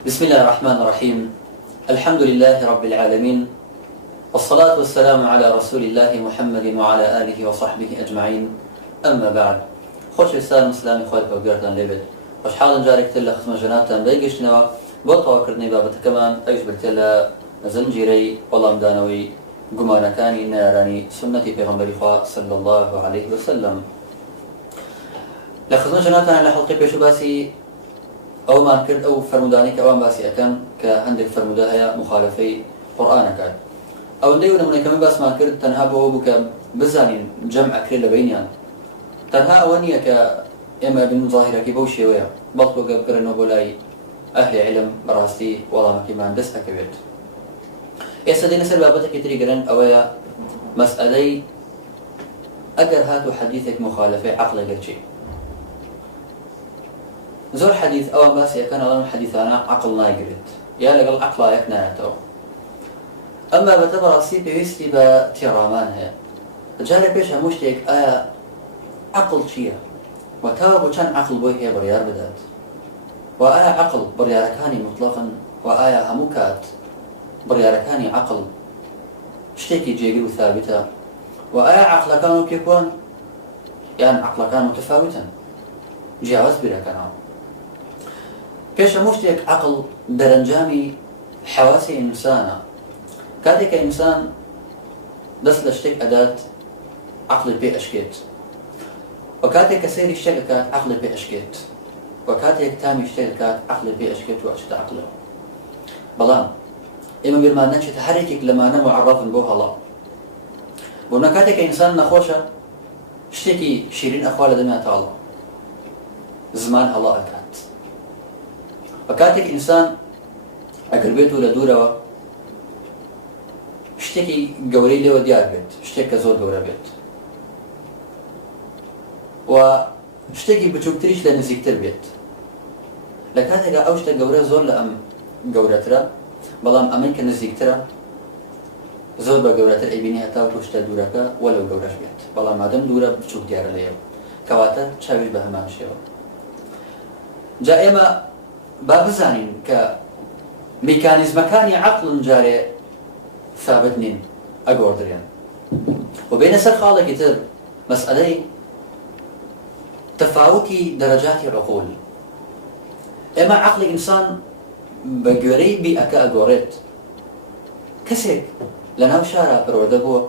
بسم الله الرحمن الرحيم. الحمد لله رب العالمين، والصلاة والسلام على رسول الله محمد وعلى آله وصحبه أجمعين. أما بعد، خوش السلام مسلمي خوالك وقيرتان ليبت خوش حالا جارك تلا خصم جنابتان بيقشتنوا بوطوا كردني بابت كمان أيش بكتلا زنجيري والله مدانوي قمانا كاني ناراني سنتي پیغمبري خواه صلى الله عليه وسلم. لخصم جنابتان على حلقي بيشو باسي أو ما كرد أو فرموداني كأوان باسي أكن كهندك فرمودها مخالفي قرآن كان أو نديونا من كمان بس ما كرد تنها بوبك بزانين جمع كريل بينيان تنها أوانية كإما بن ظاهرة كبوشي ويا بطلوا قبل إنه بولاي أهل علم براستي والله ما كمان دس أكبرت يستدين سر بابتك يتريقرن أويا مسألة أجر هاتو حديثك مخالفة عقل قرشي زور حديث أو بس يكن الله حديثنا عقل ناقرت يا لقل عقل يكناتو أما بتبرع سي بيستي بتيرامان هي جاري بيشها مشتك عقل شيء وتابو كان عقل بوي هي بريار بدات عقل برياركاني مطلقا هموكات برياركاني عقل اشتكي جيجي ثابتة عقل كانوا كيكون يعني عقل كان متفاوتا جاوز بلا كان كيش مشتك عقل درنجامي حواسي إنسانة كاتك إنسان دس لشتك أداة عقل بي أشكيت وكاتك سيري اشتكات عقل بي أشكيت وكاتك تامي اشتكات عقل بي أشكيت وأشت عقله بلان إما برما ننشي تحريكك لما أنا معرف بوها الله ونكاتك إنسان نخوشة اشتكي شيرين أخوال دمية الله زمان الله أكاد وكاتك إنسان أقربيته لدوره اشتكي قوري له وديار بيت اشتكي زور قورا بيت واشتكي بچوكتريش لنزيكتر بيت لكاتك أوشتا قورا زور لأم قورترا بلام أمريكا نزيكترا زور بقورتر أي بيني هتاو توشتا دوركا ولو قوراش بيت بلام مادم دورا بچوك ديار ليه كواتا تشاوش بهمان شيوا جا إما بابزانين كميكانيزم كاني عقل جاري ثابت نين أقوردريان وبين سر خالق يتر مسألة تفاوتي درجات العقول إما عقل إنسان بقوري بأكا أقوريت كسك لناو شارع برودبو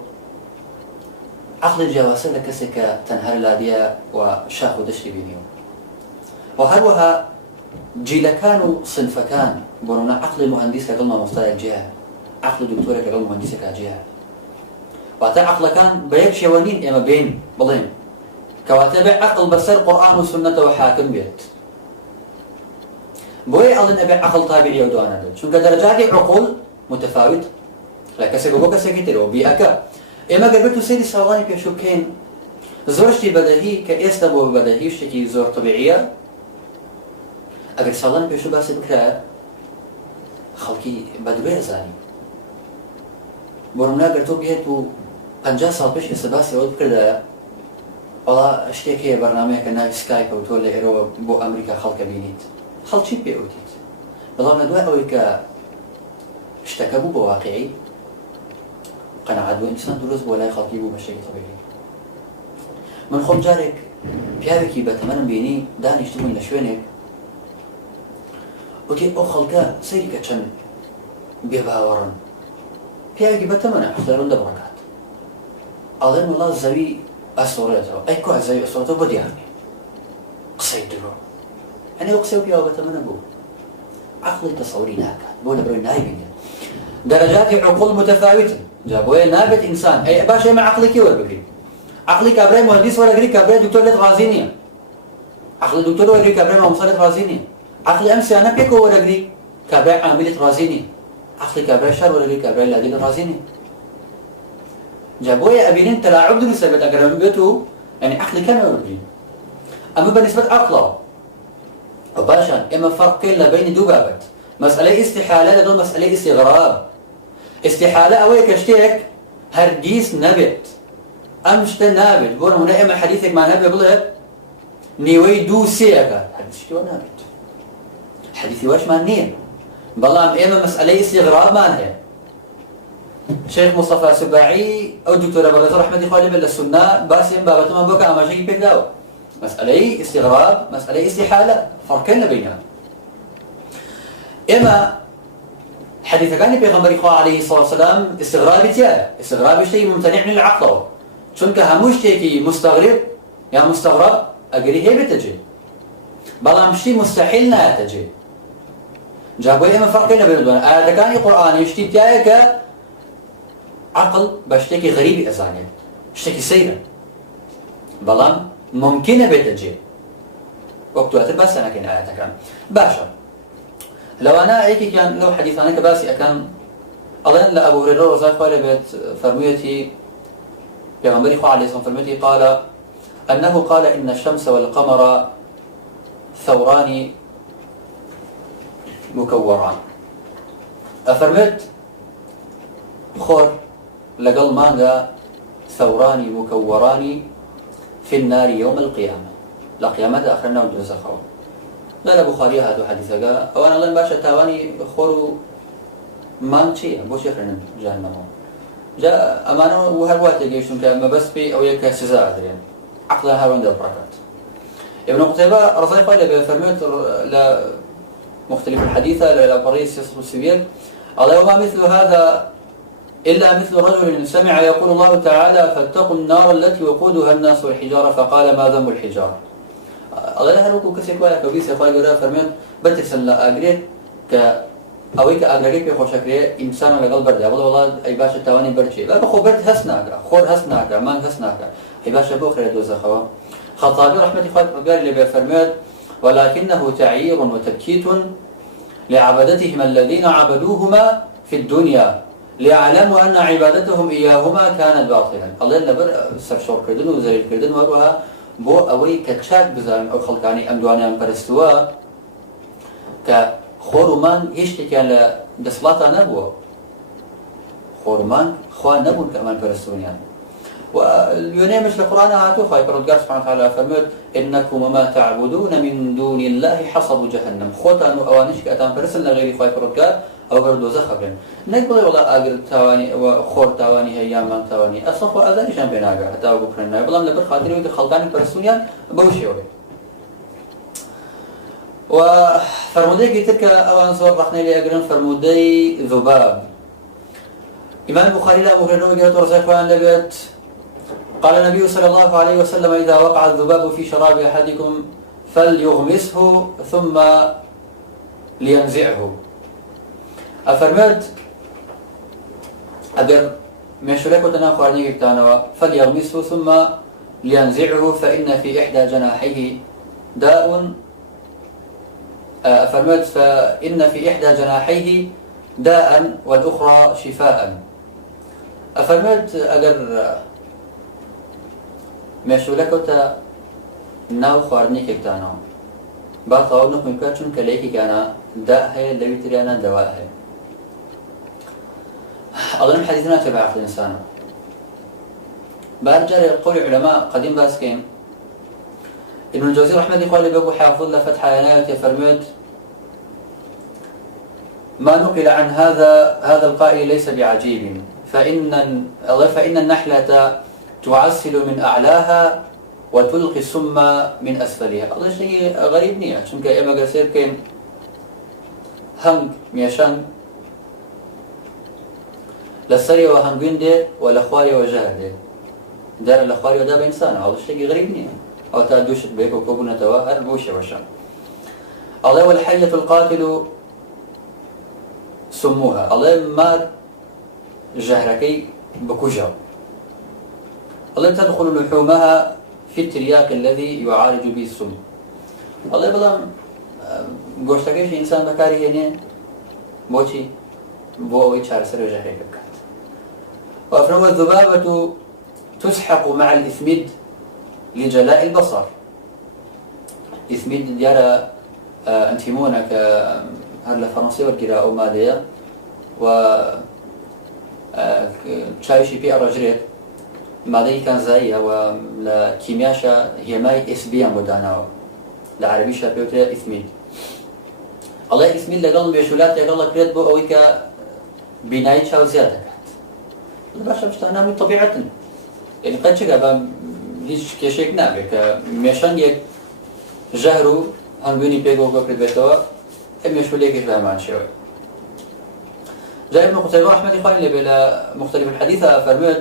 عقل الجواسر لكسك تنهار الادية وشاخو دشتي بينيو وهروها جيل كانوا صنف كان برونا عقل المهندس كقلنا مفترض جهة عقل الدكتور كقلنا مهندس كجهة واتى عقل كان بيك شوانين إما بين بلين كواتبع عقل بصير قرآن وسنة وحاكم بيت بوي أظن أبي عقل طابعي ودوانا دل شو درجات عقول متفاوت لا كسبوا كسكتر وبيأكا إما قبلتوا سيدي سوالي بيشو كين زورشتي بدهي كإستبو بدهي شتي زور طبيعية أقل سالان بيشو باسي بكرا خلقي بدوية زاني بورمنا قرتو بيهتو 50 سال بيش إسباسي أود بكرا والله اشتيك هي برنامج كنا سكايب أو تولي إيرو بو أمريكا خلق بينيت خلق شي بيوتيت بلام ندوي أوي اشتكبوا بواقعي قناعة دو إنسان دروز بولاي خلقي بو بشكل طبيعي من خم جارك بيابكي بتمنى بيني داني اشتمون لشوينك وتي أو خلقا سيري كتشن بيباورن بيابكي بتمنى احترون دبركات أظن والله زوي أسورته أي كوه زوي أسورته بديارني قصيد درو أنا أقسيو بيابا بتمنى بو عقل تصوري ناكا بولا بروي نايبين درجات عقول متفاوتة جابوه نابت إنسان أي باشا ما عقلي كي ولا بكري عقلي كابري مهندس ولا غري كابري دكتور لت غازيني عقل دكتور ولا غري كابري مصلت غازيني عقلي أمس أنا بيكو ولا غري كابري عاملة غازيني عقلي كابري شر ولا غري كابري لادين غازيني جابوه أبينين تلاعب دروس بيت أقرب بيته يعني عقلي كان ولا غري أما بالنسبة عقله وباشا إما فرق كلا بين دو بابت مسألة استحالة لدو مسألة استغراب استحالة أوي كشتيك هرجيس نبت أمشت نابت بقول هنا إما حديثك مع نبي بلد نيوي دو سيكا حديث شتوى نابت حديثي واش ما نين بلام إما مسألة استغراب ما هي شيخ مصطفى سباعي أو دكتور أبو رحمة إخواني بالسنة باسم بابتهم بوكا أما شيء بيداو مسألة استغراب مسألة استحالة فرقين بينها إما حديث كان بيغمبر إخوة عليه الصلاة والسلام استغراب تيا استغراب شيء ممتنع من العقل چونك هموش تيكي مستغرب يا مستغرب أجري هي بتجي بلام شيء مستحيل ناتجي جابوا إما فرقين بينهم آيات كان القرآن يشتي تياك عقل بشتكي غريب أزاني اشتكي سيرا بلام ممكنة بتجي وقت بس أنا كان آيات كان باشا لو أنا أيكي كان لو حديث أنا كباسي أكان أظن لأبو هريرة رضي الله عنه بيت فرميتي بيغمبري خو عليه الصلاة فرميتي قال أنه قال إن الشمس والقمر ثوران مكوران أفرميت خور لقل مانغا ثوران مكوران في النار يوم القيامة لا قيامة أخرنا وجوز خور لا البخاري هذا حديث قال أو أنا الله باشا تاواني خور مانشي بوش يخرن جهنم جاء أمانه وهالوقت يجيشون كما بس بي أو يك سزاء درين عقلها هارون البركات ابن قتيبة رضي الله عنه بفرميت لا مختلف الحديثة لبريس يصف السبيل قال وما مثل هذا إلا مثل رجل سمع يقول الله تعالى فاتقوا النار التي وقودها الناس والحجارة فقال ما ذنب الحجارة الله هل وكو كسيك وايا كبيس يقول قراء فرميت بتكسن لا أقريت أويك أقريت بيخو شكري إنسان لقل برد أقول والله أي باشا تواني بردشي لا بخو برد هسناك خور هسناك مان هسناك أي باشا بوخر يدوز أخوة خطابي رحمة الله قال اللي بفرميت ولكنه تعيير وتبكيت لعبدتهم الذين عبدوهما في الدنيا ليعلموا أن عبادتهم إياهما كانت باطلا الله نبر سرشور كردن وزرير كردن وروها بو أوي كتشاك بزارن أو خلقاني أم دوانيان برستوا كخورمان هشتي كان لدسلاتا نبوه خورمان خوان نبون كمان برستونيان واليونين مش القرآن هاتو خايف رجال سبحانه وتعالى فرمت إنكم وما تعبدون من دون الله حصب جهنم خوتان وأوانش كأتان فرسلنا غير خايف رجال أو بردو زخبرن نقول والله أجر تواني وخور تواني هي من تواني أصف وأذان شان بيناجا حتى بكرنا بلام لبر خاطري ويد خلقان برسونيان بوشيوي وفرمودي تلك أوان صور رحنا لي أجرن فرمودي ذباب إمام البخاري لا مغرر وجهة ورزاقان لبيت قال النبي صلى الله عليه وسلم إذا وقع الذباب في شراب أحدكم فليغمسه ثم لينزعه أفرمت أجر مشورك وتنا خارجي كتانوا فليغمسه ثم لينزعه فإن في إحدى جناحيه داء أفرمت فإن في إحدى جناحيه داء والأخرى شفاء أفرمت أجر مشورك وتا ناو خارجي كتانوا بعد طاونا ممكن كليكي كان داء هي اللي بترينا دواء هي أظن حديثنا تبع عقل الإنسان برجع لقول العلماء قديم باسكين ابن الجوزي رحمه الله قال بابو حافظ لفتح آيات فرمت ما نقل عن هذا القائل ليس بعجيب فإن النحلة تعسل من أعلاها وتلقي السم من أسفلها هذا شيء غريب نية شنك إما قصير كين هنگ ميشان لسري وهنگين دي والأخواري وجهر دي دار الأخواري ودا بإنسان هذا شيء غريب نية أو تادوشت بيك وكوبنا توا البوشة وشان الله والحية القاتل سموها الله ما جهركي بكجا الله تدخل لحومها في الترياق الذي يعالج به السم الله بلام گۆشتەکەیش ئینسان بەکاری هێنێ بۆچی بۆ ئەوەی چارەسەر وێژەکەی بکات وأفرموا الذبابة تسحق مع الإثميد لجلاء البصر إثميد ديارة أنتيمونة هل فرنسي والقراءة أو مالية و شايشي بي أرجريت مادەی کانزاییە و لە کیمیاشە هێمای ئسبیان بۆ داناوە لە عەرەبیشە پێوترێت ئیثمید الله اسم الله قال بيشولات يا الله كريت بو أويك بناية شاو زيادة باش بشتانا من طبيعتنا يعني قد شكا هیچ کێشێک نابێت کە مێشەنگێک ژەهر و هەنگوێنی پێگەوە بکرێت بێتەوە ئەم مێشولەیەکیش بە هەمان شێوە. جابر بن قتيبة رحمة الله عليه لە مختلف الحديث فرمت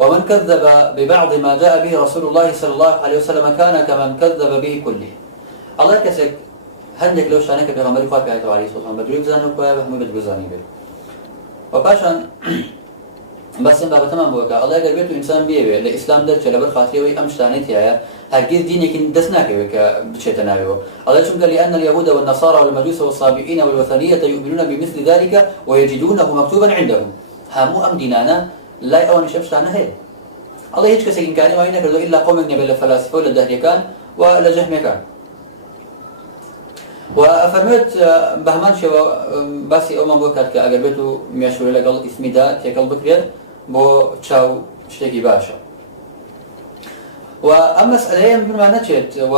ومن كذب ببعض ما جاء به رسول الله صلى الله عليه وسلم كان كمن كذب به كله. الله کەسێک هەندێک لەو شانەی کە پێغەمبەری خوا پێهاتەوە عەلەیهی سڵام بەدروی بزانێت و بە هەمووی بەدگوزانی بێت. و پاشان بس این بابت تمام بوده. الله اگر بیت و انسان بیه ل اسلام در چه لبر خاطری وی امش تانیت یا هرگز دینی که دست نکوی که بچه تناویو. الله چون قال لأن اليهود والنصارى والمجوس والصابئين والوثنية يؤمنون بمثل ذلك ويجدونه مكتوبا عندهم. همو ام دينانا لا يأوانش امش تانه هي. الله هيك كسي إمكاني ما ينكرده إلا قوم من يبل الفلاسفة ولا الدهريكان ولا جهميكان. وأفرمت بهمان شو بس أمم بوكات كأجر بيتو ميشور لقال اسمي دا كقلب كبير بو تشاو شتكي باشا. وأما مسألة بما نشيت و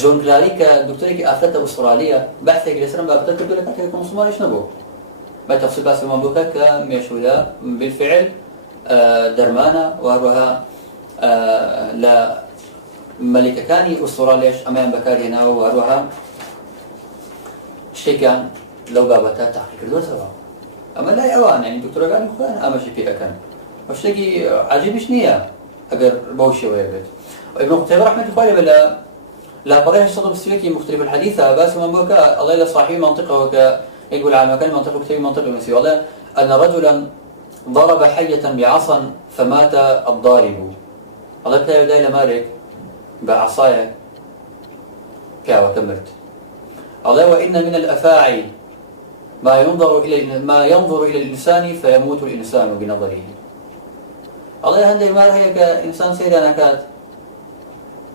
جون كلاري كدكتوري كأفلات أسترالية بحث جلسنا بابتك بدو لك كم صومالي شنبو. ما تفصيل بس أمم بوكات كميشولا بالفعل درمانا وروها لا ملكة كاني أستراليش أمام بكاري هنا وأروها شيء كان لو بابتها تحقيق كردو سوا أما لا يوان يعني دكتور قال خوان أما شيء في أكن وشتكي عجيبش نية أجر بوشي ويبت وابن قتيبة رحمة الله عليه لا قريش صدق السويكي مختلف الحديثة بس من بوكا الله إلى صاحب منطقة وكا يقول على مكان منطقة كتير منطقة المسيح والله أن رجلا ضرب حية بعصا فمات الضارب الله بتاعي دايلا مالك بعصايا كاوة كمرت الله وإن من الأفاعي ما ينظر إلى الإنسان فيموت الإنسان بنظره الله هندي مار هي كإنسان سيري أنا كات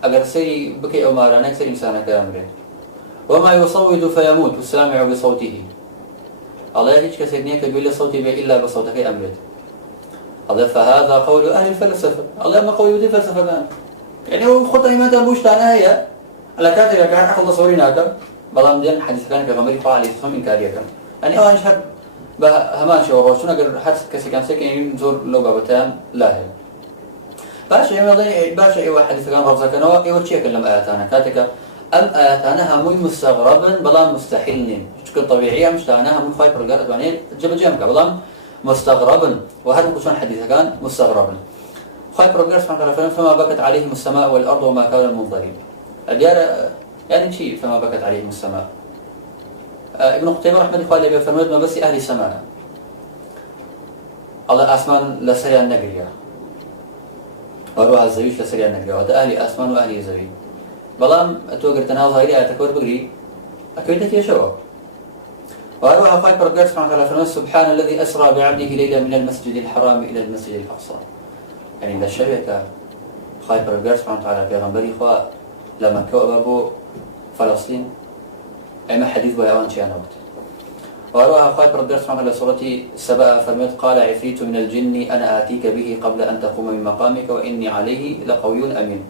أجر سيري بكي أو مار أنا كسر إنسان كامل وما يصوت فيموت السامع بصوته الله هيك كسرني كبيل صوتي إلا بصوتك أمرت الله فهذا قول أهل الفلسفة الله ما قول يدي فلسفة كان يعني هو خطأ ما تنبوش تانا هي على كاتب كان أخذ صورينا كم بلام دين حديث كان كغمري فعلي فهم إنكارية كم يعني أنا شهر بهمان شو روشنا قر حدث كسي كان سكين زور لو بابتان لا هي باش يوم يضي باش أي حديث كان رفض كانوا يقول شيء كلام آياتنا كاتك أم آياتنا هم مستغربا بلام مستحيلين شكل طبيعي مش تانا هم خايف رجال يعني جب جامك بلام مستغربا وهذا كشان حديث كان مستغربا خايف رجال سبحانه وتعالى فما بكت عليهم السماء والأرض وما كانوا منظرين الديار يعني شيء فما بكت عليهم السماء ابن قتيبة رحمة الله عليه فرمت ما بس أهل السماء الله أسمان لسريع النقرية وروح الزويش لسريع النقرية وهذا أهل أسمان وأهل الزوي بلام توقر تناول ظاهري أتكبر بقري أكيدك يا شباب وروح خايف رجال سبحانه وتعالى فرمت سبحان الذي أسرى بعبده ليلا من المسجد الحرام إلى المسجد الأقصى يعني لا شبكة خايف رجال سبحانه وتعالى في غنبري خوا لما كوبابو فلسطين أما حديث بيان شيئا وقت وروها خايف رجال سبحانه وتعالى سورة سبأ فرمت قال عفريت من الجن أنا آتيك به قبل أن تقوم من مقامك وإني عليه لقوي أمين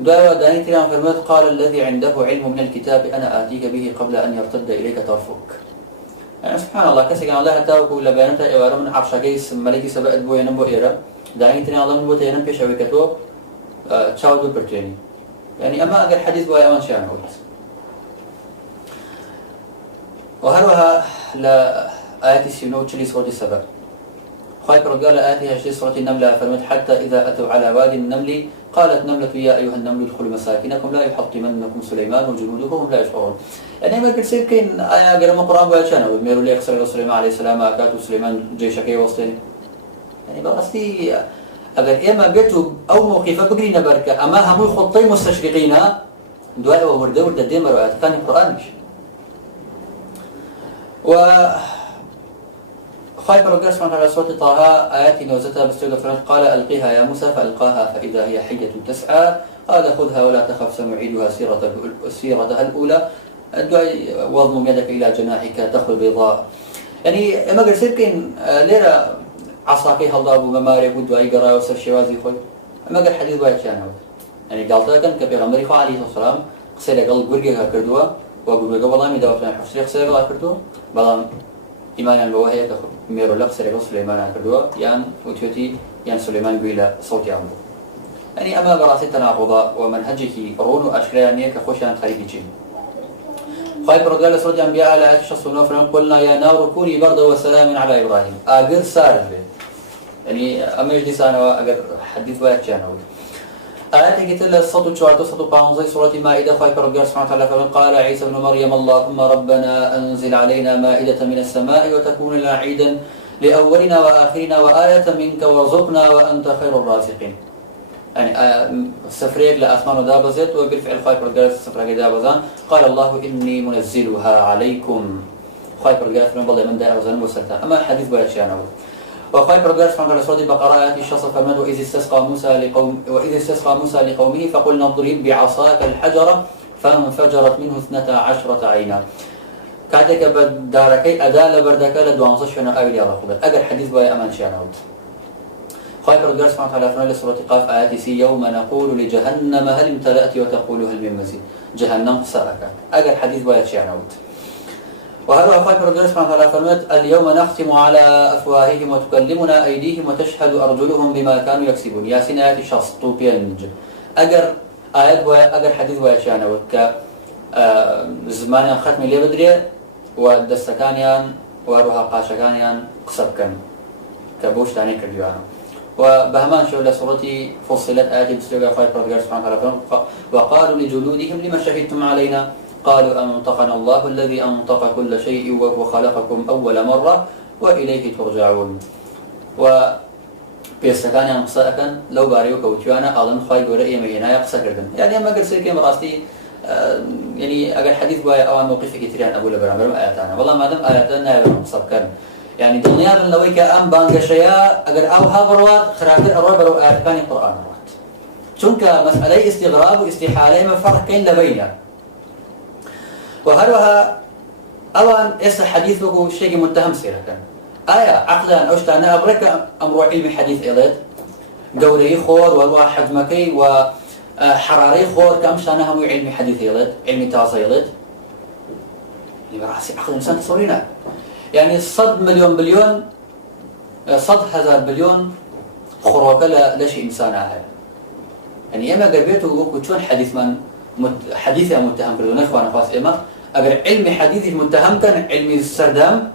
دعوة داني تيران فرمت قال الذي عنده علم من الكتاب أنا آتيك به قبل أن يرتد إليك طرفك يعني سبحان الله كسي الله تاوكو لبيانتا إوارا من عرشاكي ملكي سبأ بويا نبو إيرا داني تيران الله من بوتينا بيش أويكتو تشاود برتيني يعني أما أقل حديث بويا أمان شيئا قلت وهروها لآيات السنو تشري سورة السبأ خايف رجال آياتها تشري سورة النملة فرمت حتى إذا أتوا على وادي النمل قالت نملة يا أيها النمل ادخلوا مساكنكم لا يحطمنكم سليمان وجنوده وهم لا يشعرون يعني ما قلت سيب كين آية قرم القرآن بأشانه وميروا لي يخسر سليمان عليه السلام أكاتوا سليمان جيشكي وسطين يعني بغستي أقل إما قلتوا أو موقفة بقرين بركة أما هم خطي مستشرقين دعاء وورده ورده ديمر وآيات كان القرآن مش و خايف رجال سبحانه وتعالى سورة طه آيات نوزتها بستوى فرنت قال ألقيها يا موسى فألقاها فإذا هي حية تسعى قال خذها ولا تخف سنعيدها سيرتها الأولى الدعاء واضم يدك إلى جناحك تخرج بيضاء يعني ما قل سيركين ليرة عصاكي هالضاب وممارك والدعاء قراء وسر شوازي خوي ما قل حديث وايد كان يعني قالتها كان كبير أمريكا عليه الصلاة والسلام قسەی لەگەڵ گورگێکا کردووە و گورگەکە وەڵامی داوەتیان حوشتری قسەی لەگەڵا کردووە بەڵام ئیمانیان بەوە هەیە کە مێرۆ لە قسەی لەگەڵ سولەیمانیان کردووە یان وتوێتی یان سولەیمان گوێی لە سەوتیان بوو. يعني أما براسي تناقضا ومنهجك رون وأشكالية كخوشان خارجي جين. خايب رجال سورة الأنبياء على شخص ونوفر قلنا يا نار كوني بردا وسلام على إبراهيم. أجر سارج يعني أما يجلس أنا وأجر حديث وياك جانود. آيات قلت له الصوت شوارد صوت بانزي سورة مائدة خايب رجال سبحانه وتعالى قال عيسى ابن مريم اللهم ربنا أنزل علينا مائدة من السماء وتكون لنا عيدا لأولنا وآخرنا وآية منك وارزقنا وأنت خير الرازقين. يعني سفريك لأسمان ودابزت وبالفعل خايف رجال سفريك دابزان قال الله إني منزلها عليكم خايف رجال من بالله من دائر وزن وسلتا أما حديث بيتشانه وخايف رجال سبحانه وتعالى سورة البقرة آيات الشخص فرمد وإذ استسقى موسى لقومه فقلنا اضرب بعصاك الحجرة فانفجرت منه 12 عينا كاتك بداركي أداة لبردك لدوانصش فينا آية الله خبر أجر حديث بيا أمان شانه خايف رجال سبحانه وتعالى فرمد سورة قاف آيات سي يوم نقول لجهنم هل امتلأت وتقول هل من مزيد جهنم قصرك أجر حديث بيا شانه وهذا خايف رجال سبحانه وتعالى فرمد اليوم نختم على أفواههم وتكلمنا أيديهم وتشهد أرجلهم بما كانوا يكسبون ياسين آيات الشخص طوبينج أجر آيات بيا أجر حديث بيا شانه ك زمان ختم لي بدري ودستكانيان وروها قاشكانيان قصبكن كبوش تاني كرديانو وبهمان شو لسورتي فصلت آيات بسلوغا خايف رجال سبحانه وتعالى وقالوا لجلودهم لما شهدتم علينا قالوا أنطقنا الله الذي أنطق كل شيء وهو خلقكم أول مرة وإليه ترجعون و بيستكان ينقصاكن لو باريوك وتيوانا أظن خايف ورأي مهنا يقصا كردن يعني أما قل سيركي مراستي يعني أقل حديث بوايا أوان موقفك كتيران أقول لبرامبرم آياتانا والله ما دام آياتنا يبقى مصابكن يعني دنيا من لويك أم بانجشيا أجر أو هاغروات خراكر أروي برو آياتان القرآن روات چونك مسألة استغراب واستحالة ما فرق كين لبينا وهروها أوان إس حديث بقو شيء متهم سيرة كان آية عقلا أوشتانا أبرك أمر علم حديث إليد دوري خور والواحد مكي وحراري خور كمشتانا هم علم حديث إليد علم تازة إليد اللي براسي عقل إنسان تصورينا يعني صد مليون بليون صد 1000 بليون خروقة لا شيء إنسان عاهل يعني إما قربيته وشون حديث من حديثي متهم كردون إخوانا خاص إما أجر علم حديثي متهم كان علم السردام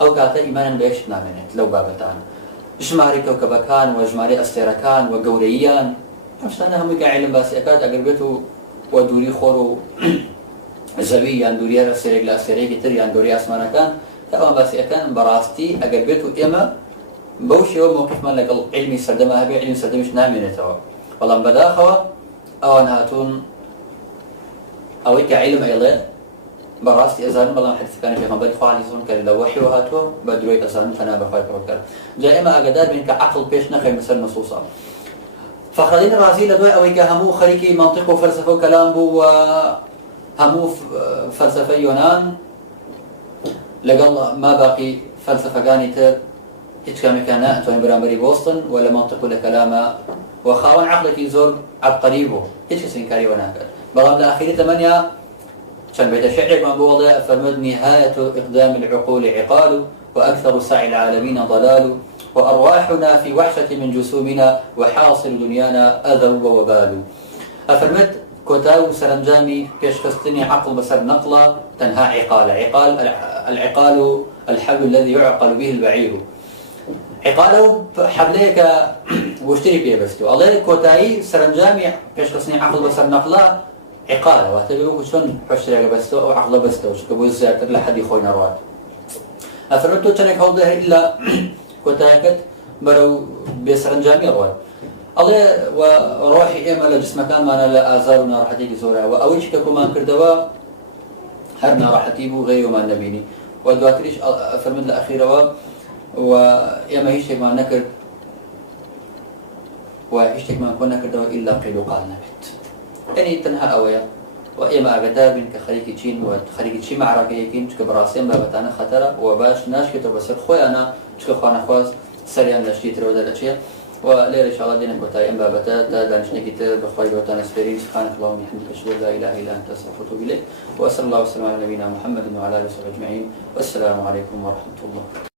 أو كاتا إيمانا بيش نامنت لو بابتان جماري كوكبكان وجماري أستيركان وقوريان أمشتانا هم علم باسيكات أقربيته ودوري خورو زوي يعني دوري أستيرك لأستيرك تر يعني دوري أسمانا كان كأوان باسيكان براستي أقربيته إما بوشي وموقف من لقل علمي السردام هبي علم السردام مش نامنته والله بداخوا أوان هاتون أويك علم أيضا براستي أزان بالله حديث كان في خبر خالي صون كان لو وحي وهاتو بدروي أزان فنا بخاي بروكر جاء إما أقدار بينك عقل بيش نخي مثل نصوصا فخلين الرازي لدوي أويك همو خريكي منطق وفلسفة وكلام بو وهمو فلسفة يونان لقل ما باقي فلسفة كانت إتكامي كان أنتوني برامبري بوسطن ولا منطق ولا كلام وخاون عقلك يزور عبقريبه إيش كسينكاري وناكر بغم الأخير 8 كان بيت الشعر ما بوضع فرمد نهاية إقدام العقول عقال وأكثر سعي العالمين ضلال وأرواحنا في وحشة من جسومنا وحاصل دنيانا أذى ووبال أفرمد كوتاو سرنجامي كشخصتني عقل بسر نقلة تنهى عقال العقال الحبل الذي يعقل به البعير عقاله حبليك واشتري فيه بس الله كوتاي سرنجامي كشخصني عقل بسر نقلة عقاله واعتبروه شلون حشرة بس أو عقله بس وش كبوز زاكر لحد يخوينا رواد أفرمتو تنك هوده إلا كوتاكت برو بسرنجامي رواد الله وروحي إما لجسم كان ما أنا لا أزارنا راح تيجي زورها وأويش كمان كردوا هرنا راح تيجوا غير ما نبيني ودواتريش أفرمت الأخيرة وإما هيش ما نكر وهيش ما كنا كردوا إلا قيلوا قال نبت يعني تنها أويا وإما أقدابين كخليك تشين وخليك تشين معركة يكين كبراسين بابتانا خطرة وباش ناش كتر بس خوي أنا شكو خوانا خواز سريان لشتي ترو ده الأشياء ولير إن شاء الله دينك وتاي أم بابتا دانشنا كتاب بخير وتانا سفيرين سبحانك اللهم وبحمدك أشهد أن لا إله إلا أنت أستغفرك وأتوب إليك وأسأل الله والسلام على نبينا محمد وعلى آله وصحبه أجمعين والسلام عليكم ورحمة الله.